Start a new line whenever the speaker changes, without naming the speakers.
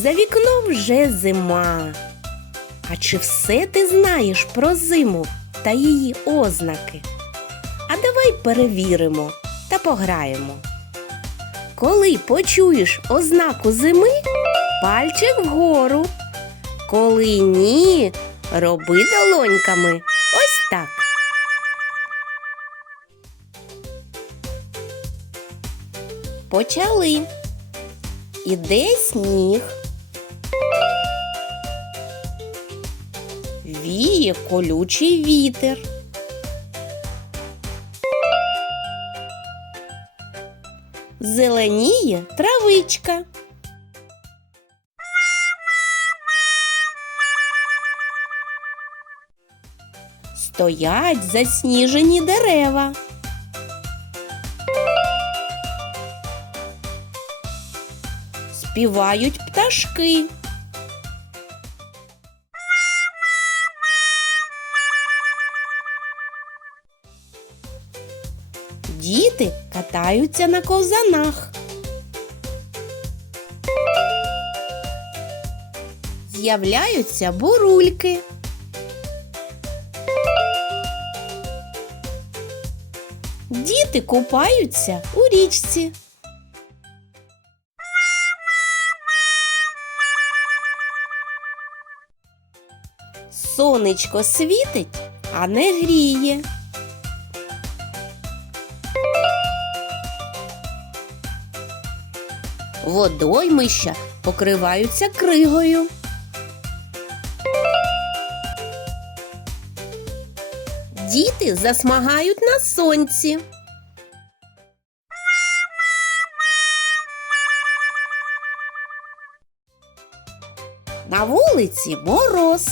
За вікном вже зима. А чи все ти знаєш про зиму та її ознаки? А давай перевіримо та пограємо. Коли почуєш ознаку зими, пальчик вгору. Коли ні, роби долоньками ось так. Почали. Іде сніг. Віє колючий вітер. Зеленіє травичка. Стоять засніжені дерева. Співають пташки. Діти катаються на ковзанах. З'являються бурульки. Діти купаються у річці. Сонечко світить, а не гріє. Водоймища покриваються кригою. Діти засмагають на сонці. На вулиці мороз.